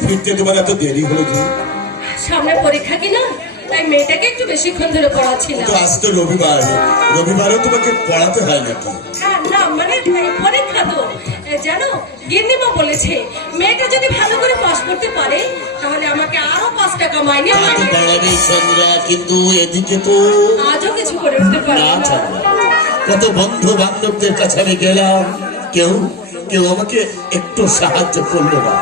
ফিরতে তোমার এত দেরি হলো যে সামনে পরীক্ষা কি না? তাই মেয়েটাকে একটু বেশিক্ষণ ধরে পড়াচ্ছিলাম। তো আজ তো রবিবার। রবিবারও তোমাকে পড়াতে হয় নাকি? হ্যাঁ না মানে পরীক্ষা তো। জানো গিন্নিমা বলেছে মেয়েটা যদি ভালো করে পাস করতে পারে তাহলে আমাকে আরও পাঁচ টাকা মাইনে বাড়াবে। চন্দ্রা কিন্তু এদিকে তো আজও কিছু করে উঠতে না। পারব না কত বন্ধু বান্ধবদের কাছে আমি গেলাম। কেউ কেউ আমাকে একটু সাহায্য করল না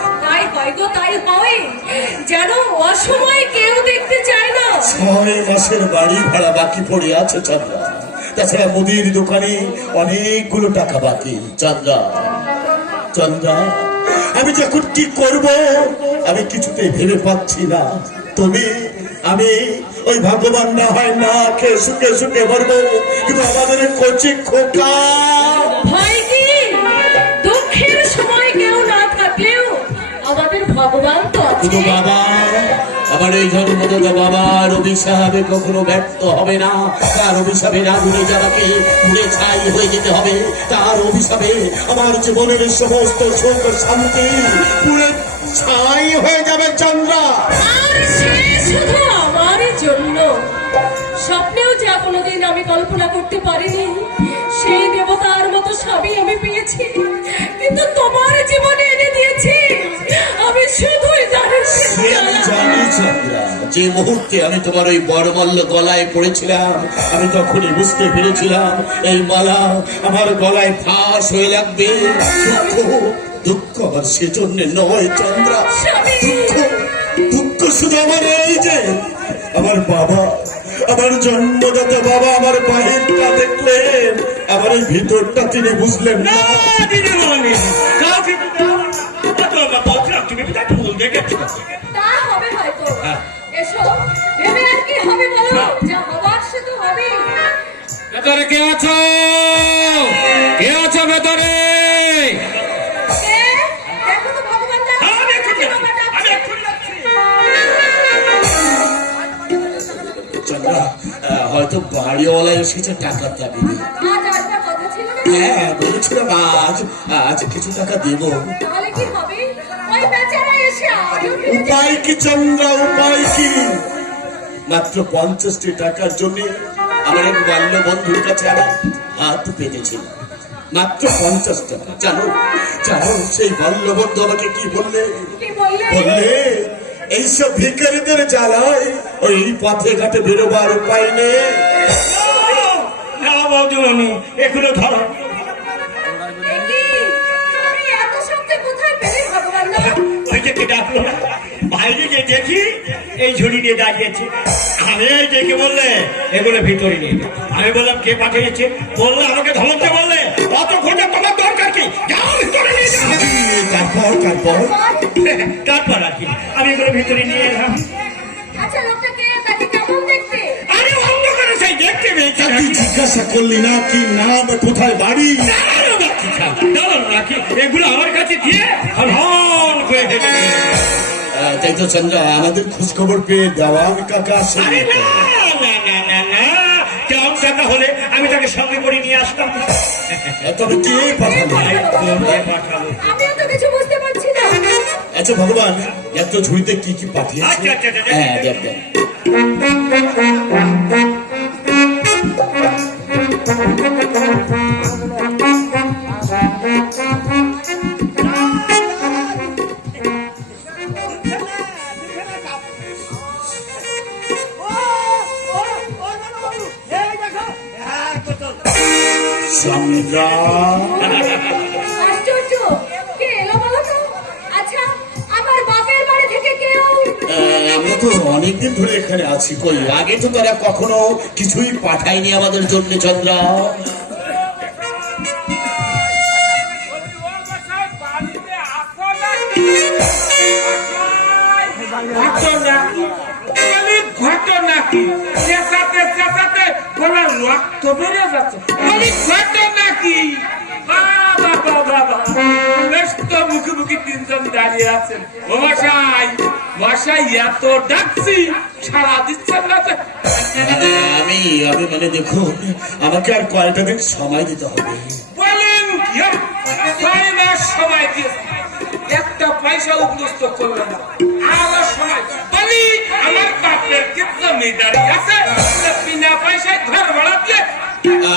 যেন অসময়ে কেউ দেখতে চায় না। ছয় মাসের বাড়ি ভাড়া বাকি পড়ে আছে চন্দ্রা তাছাড়া মুদির দোকানে অনেকগুলো টাকা বাকি। চন্দ্রা চন্দ্রা আমি যে এখন কি করব আমি কিছুতেই ভেবে পাচ্ছি না। তুমি আমি ওই ভগবান না হয় না খেয়ে সুখে সুখে মরবো কিন্তু আমাদের কচি খোকা। ভয় কি? দুঃখের সময় কেউ না থাকলেও আমাদের ভগবান কিন্তু বাবা, আমার এই জন্মদাতা বাবার অভিশাপে কখনো ব্যর্থ হবে না। তার অভিশাপে না ঘুরে যাওয়াকে পুড়ে ছাই হয়ে যেতে হবে। তার অভিশাপে আমার জীবনের সমস্ত সুখ শান্তি পুড়ে ছাই হয়ে যাবে চন্দ্রা। শুধু আমারই জন্য। স্বপ্নেও যা কোনোদিন আমি কল্পনা করতে পারিনি, সেই দেবতার মতো স্বামী আমি পেয়েছি। কিন্তু তোমার জীবনে এনে দিয়েছি, আমি জানি আমি যে মুহূর্তে আমি তোমার ওই বড়মল্ল গলায় পড়েছিলাম, আমি তখনই বুঝতে পেরেছিলাম, এই মালা আমার গলায় ফাঁস হয়ে লাগবে। দুঃখ আমার সেজন্য নয় চন্দ্রা। দুঃখ দুঃখ শুধু আমার এই যে, আমার বাবা, আমার জন্মদাতা বাবা আমার বাহিরটা দেখলেন, আমার এই ভিতরটা তিনি বুঝলেন না। তুমি ভুল দেখেছ। ভেতরে কে আছো কে আছো ভেতরে কে? দেখো তো ভগবান দা আমি এক্ষুনি যাচ্ছি, আমি এক্ষুনি যাচ্ছি। চন্দ্রা আহ, হয়তো বাড়িওয়ালা এসেছে টাকার দাবি হ্যাঁ বলেছিলাম আজ আজ কিছু টাকা দেব তাহলে কি হবে ওই বেচারা এসে আরও ফিরে যাবে। উপায় কি চন্দ্রা উপায় কি মাত্র পঞ্চাশটি টাকার জন্য আমার এক বাল্য বন্ধুর কাছে আমি হাত পেতেছিল মাত্র পঞ্চাশ টাকা। জানো জানো সেই বাল্য বন্ধু আমাকে কি বললে? বললে? এইসব ভিখারিদের জ্বালায় ওই পথে ঘাটে বেরোবার উপায় নেই। এগুলো ধরো। এ কি? তুমি এত শক্তি কোথায় পেলে ভগবান দা ওই যে ডাকলো না? বাইরে গিয়ে দেখি। এই ঝুড়ি নিয়ে দাঁড়িয়েছে। আমি এই দেখে বললে এগুলো ভিতরে নিয়ে। আমি বললাম কে পাঠিয়েছে? বললে আমাকে ধমকতে বললে। অত ঘণ্টা তোমার দরকার কি? যাও ভিতরে নিয়ে তারপর তারপর? তারপর আর কি? আমি এগুলো ভিতরে নিয়ে এলাম। আচ্ছা লোকটা কে? তাকে কেমন দেখতে? আরে অন্ধকারে সেই দেখতে পেয়েছি। তুই জিজ্ঞাসা করলি না কি নাম কোথায় বাড়ি? দাঁড়ানো রাখি রাখি এগুলো আমার কাছে দিয়ে হল করে হেঁটে তো চন্দ্রা আমাদের খোঁজ খবর পেয়ে দেওয়ান কাকা আসেনি না না না না না হলে আমি তাকে সঙ্গে করে নিয়ে আসতাম। তবে কে পাঠালো? আমিও তো কিছু বুঝতে পারছি না। আচ্ছা ভগবান এত ঝুড়িতে কি কি পাঠিয়েছে? আচ্ছা, আচ্ছা, হ্যাঁ দেখ দেখ। চন্দ্রা আশ্চর্য কে এলো বলো তো? আচ্ছা আমার বাপের বাড়ি থেকে কেউ আহ, আমরা তো অনেকদিন ধরে এখানে আছি কই? আগে তো তারা কখনো কিছুই পাঠায়নি আমাদের জন্য চন্দ্রা। মানে ঘটনা কি? চেঁচাতে চেঁচাতে গলার রক্ত বেড়ে যাচ্ছে। ঘটনা কি? বাবা বাবা বাবা। বেশ তো মুখে মুখে তিনজন দাঁড়িয়ে আছেন। ও মশাই মশাই এত ডাকছি সারা দিচ্ছেন না আমি আমি মানে দেখুন আমাকে আর কয়টা দিন সময় দিতে হবে। বলেন কি? হ্যাঁ? ছয় মাস সময় দিয়েছে একটা পয়সা উপলুস্ত করবে না। আরও সময়। বলি আমার বাপের কি জমিদারি আছে? বিনা পয়সায় ঘর ভাড়া দিয়ে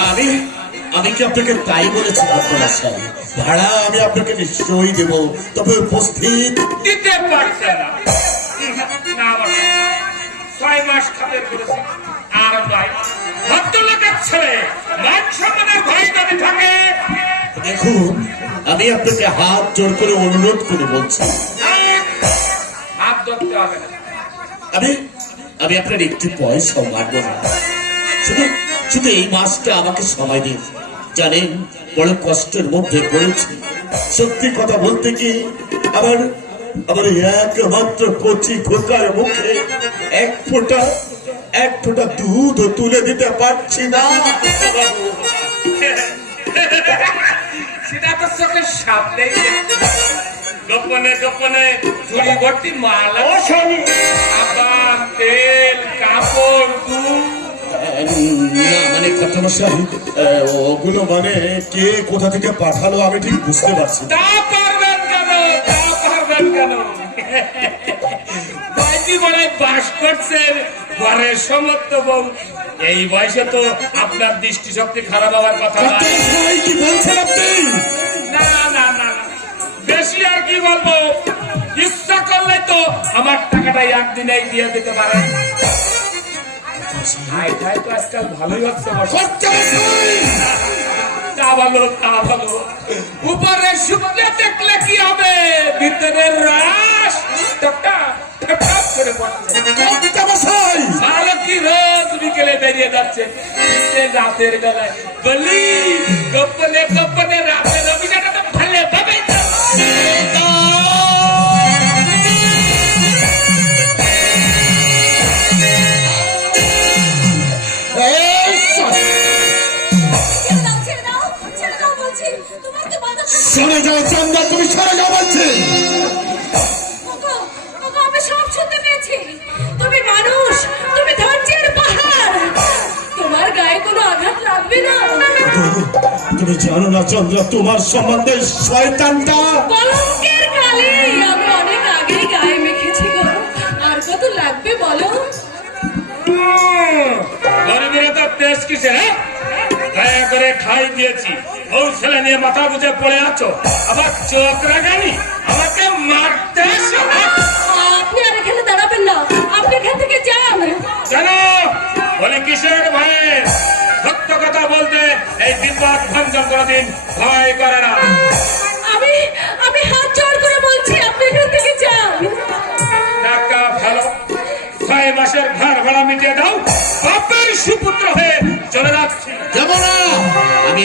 আমি আমি কি আপনাকে তাই বলেছি আপনার সাহেব ভাড়া আমি আপনাকে নিশ্চয়ই দেব তবে উপস্থিত দিতে পারছে না। ছয় মাস খাতের করেছি আর ভাই ভদ্রলোকের ছেলে। মান সম্মানের ভয় যদি থাকে দেখুন আমি আপনাকে হাত জোর করে অনুরোধ করে বলছি। আমি আমি আপনার একটি পয়সা মারব না। শুধু শুধু এই মাসটা আমাকে সময় দিন। জানেন বড় কষ্টের মধ্যে পড়েছি। সত্যি কথা বলতে কি আমার আমার একমাত্র কচি খোকার মুখে এক ফোঁটা এক ফোঁটা দুধ তুলে দিতে পারছি না। দেখতে গোপনে গোপনে ঝুড়ি ভর্তি মাল। ও তেল কাপড় দুধ। মানে কর্তামশাই ওগুলো মানে কে কোথা থেকে পাঠালো আমি ঠিক বুঝতে পারছি তা পারবেন কেন? তা পারবেন কেন? বাইজি বলে বাস করছেন ঘরের সমস্ত বউ। এই বয়সে তো আপনার দৃষ্টিশক্তি খারাপ হওয়ার কথা কি বলছেন আপনি। বেশি আর কি বলব? ইচ্ছা করলে তো আমার টাকাটা একদিনেই দিয়ে দিতে পারেন হাই ফাই তো আজকাল ভালোই হচ্ছে তা ভালো তা ভালো। উপরে শুকনো দেখলে কি হবে? ভিতরের রাস করে ভালো কি রোজ বিকেলে বেরিয়ে যাচ্ছে। রাতের বেলায় বলি গোপনে গোপনে রাতের সরে যাও চন্দা তুমি সরে যাও বলছি ওগো, ওগো, আমি সব শুনতে পেয়েছি। তুমি মানুষ তুমি ধৈর্যের পাহাড়। তোমার গায়ে কোনো আঘাত লাগবে না। তুমি জানো না চন্দ্রা তোমার সম্বন্ধে শয়তানটা? কলঙ্কের কালি আমি অনেক আগেই গায়ে মেখেছি গো। আর কত লাগবে বলো? গরিবের তো তেজ কিসের হ্যাঁ? দয়া করে খাই দিয়েছি। ও ছেলে নিয়ে মাথা বুঝে পড়ে আছো? আবার চোখ রাখানি আমাকে মারতে? আপনি আর এখানে দাঁড়াবেন না। আপনি এখান থেকে যান। কেন? বলে কিসের ভয়ে? সত্য কথা বলতে এই বিপদ ভঞ্জন দিন ভয় করে না।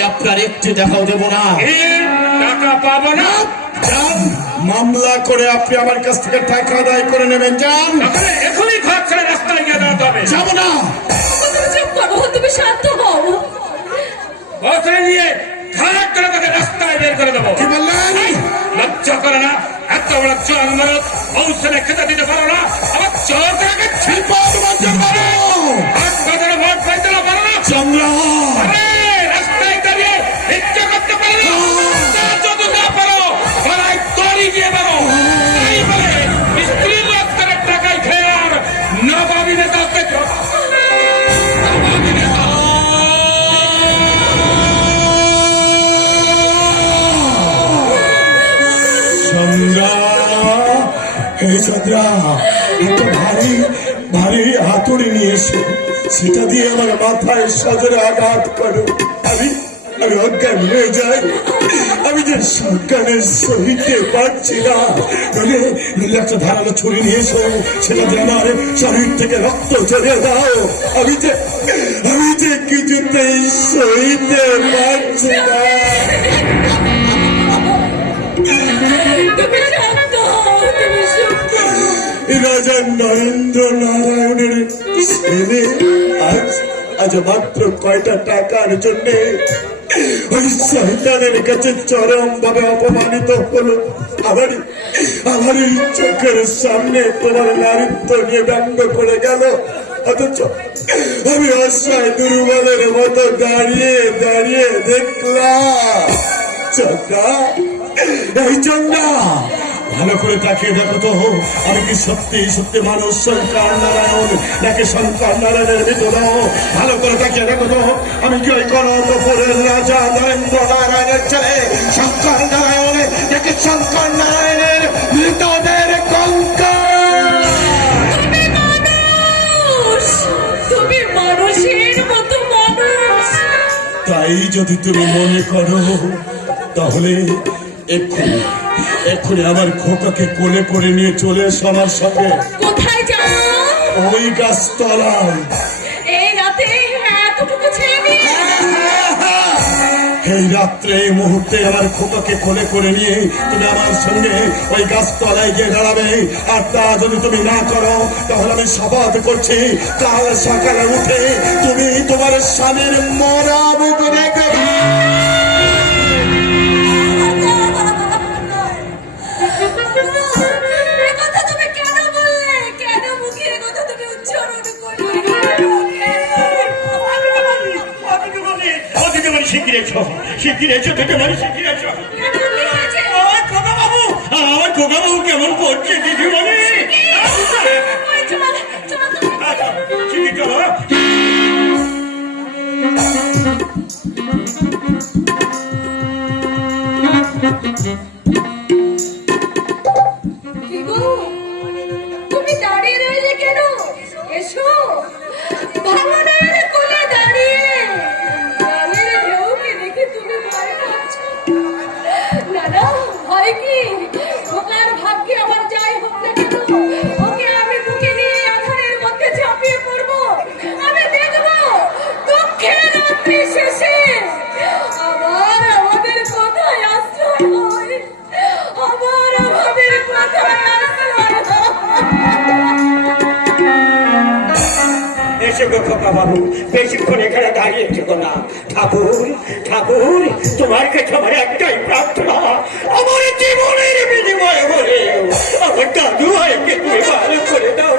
আপনার একটি দেখাও দেব না। টাকা পাবো না। যান মামলা করে আপনি আমার কাছ থেকে টাকা আদায় করে নেবেন যান। এখনই ঘর ছেড়ে রাস্তায় গিয়ে দাঁড়াতে হবে। যাব না। তুমি চুপ করো তুমি শান্ত হও। বছরে নিয়ে খারাপ করে তাকে রাস্তায় বের করে দেবো। কি বললেন? লজ্জা করে না। এত বড় চোর মারত ঔষধে খেতে দিতে পারো না। আমার চোর তাকে বিপদ বাঁচান বাবু হাত বাজারে ভোট পাইতে না পারো না। চন্দ্রা এসো। সেটা দিয়ে আমার মাথায় সজরে আঘাত করো। আমি আমি অজ্ঞান হয়ে যাই। আমি যে সজ্ঞানের সহিতে পারছি না। নইলে নইলে একটা ধারালো ছুরি নিয়ে এসো। সেটা দিয়ে আমার শরীর থেকে রক্ত ঝরিয়ে দাও আমি যে আমি যে কিছুতেই সহিতে পারছি না। রাজা নরেন্দ্র নারায়ণের ছেলে আজ আজ মাত্র কয়টা টাকার জন্য ওই শয়তানের কাছে চরম ভাবে অপমানিত হলো। আমার চোখের সামনে তোমার নারীত্ব নিয়ে ব্যঙ্গ করে গেল। অথচ আমি অসহায় দুর্বলের মতো দাঁড়িয়ে দাঁড়িয়ে দেখলাম। চন্দ্রা এই চন্দ্রা ভালো করে তাকিয়ে দেখো তো আমি কি সত্যি সত্যি মানুষ? শঙ্কর নারায়ণ নাকি শঙ্কর নারায়ণের ভিতর ভালো করে তাকিয়ে দেখো তো আমি কি ওই কনকপুরের রাজা নরেন্দ্র নারায়ণের ছেলে? শঙ্কর নারায়ণ নাকি শঙ্কর নারায়ণের মৃতদের মানুষ। তাই যদি তুমি মনে করো তাহলে এক্ষুনি এক্ষুনি আমার খোকাকে কোলে করে নিয়ে চলে এসো আমার সঙ্গে। কোথায় যাও ওই গাছতলায়। এই রাতে এতটুকু ছেলে নিয়ে এই রাত্রে এই মুহূর্তে আমার খোকাকে কোলে করে নিয়ে তুমি আমার সঙ্গে ওই গাছতলায় গিয়ে দাঁড়াবে। আর তা যদি তুমি না করো তাহলে আমি শপথ করছি কাল সকালে উঠে তুমি তোমার স্বামীর মরা মুখ এসো থেকে বলি শিগগির এসো আমার খোকা বাবু আমার খোকা বাবু কেমন করছে দিদি বলি? চলো তুমি দাঁড়িয়ে রইলে কেন? এসো। কোলে দাঁড়িয়ে থেকো না। ঠাকুর ঠাকুর, তোমার কাছে আমার একটাই প্রার্থনা, আমার জীবনের বিনিময় বলে আমার দাদু ভাইকে তুমি ভালো করে দাও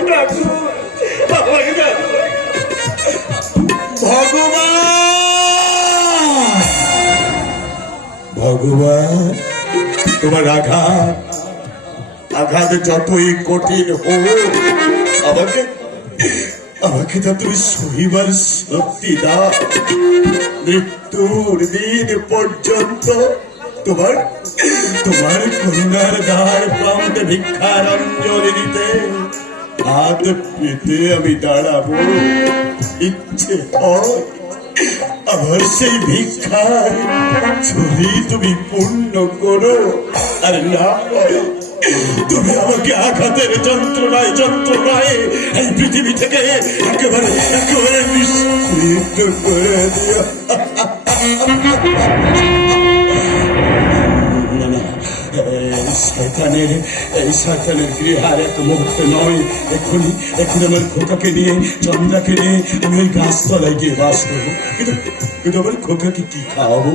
ভগবান ভগবান, তোমার আঘাত আঘাত যতই কঠিন হোক, আমাকে আমাকে তো তুমি সহিবার শক্তি দাও। মৃত্যুর দিন পর্যন্ত তোমার তোমার করুণার দ্বার প্রান্তে ভিক্ষার অঞ্জলি দিতে, হাত পেতে আমি দাঁড়াবো। ইচ্ছে হয় আমার সেই ভিক্ষার যদি তুমি পূর্ণ করো। আর না হয় তুমি আমাকে আঘাতের যন্ত্রণায় যন্ত্রণায় এই পৃথিবী থেকে একেবারে একেবারে নিষ্কৃত করে দিও। শয়তানের এই শয়তানের গৃহার এক মুহূর্তে নয়। এক্ষুনি আমার খোকাকে নিয়ে, চন্দ্রাকে নিয়ে আমি ওই গাছতলায় গিয়ে বাস করব। কিন্তু কিন্তু আমার খোকাকে কি খাওয়াবো?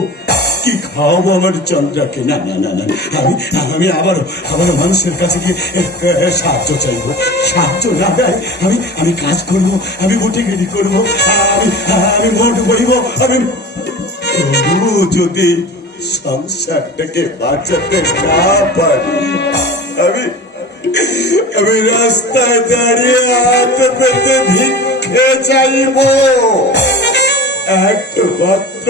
কি খাওয়াবো আমার চন্দ্রাকে? না না না না আমি আমি আবার আবার মানুষের কাছে গিয়ে সাহায্য চাইব। সাহায্য না দেয়, আমি আমি কাজ করব, আমি গুটি করব, আমি আমি বইব, আমি তবু যদি সংসারটাকে বাঁচাতে না পারি আমি আমি রাস্তায় দাঁড়িয়ে হাত পেতে ভিক্ষে চাইব একমাত্র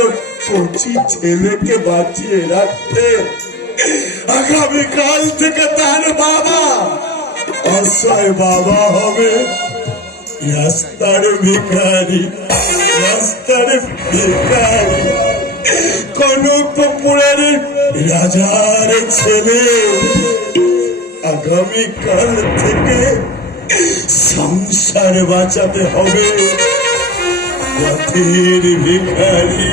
কচি ছেলেকে বাঁচিয়ে রাখতে আগামীকাল থেকে তার বাবা অসহায় বাবা হবে রাস্তার ভিখারি রাস্তার ভিখারি কনকপুরের রাজার ছেলে। আগামীকাল থেকে সংসার বাঁচাতে হবে। পথের ভিখারি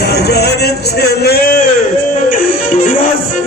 রাজার ছেলে। রাস্তা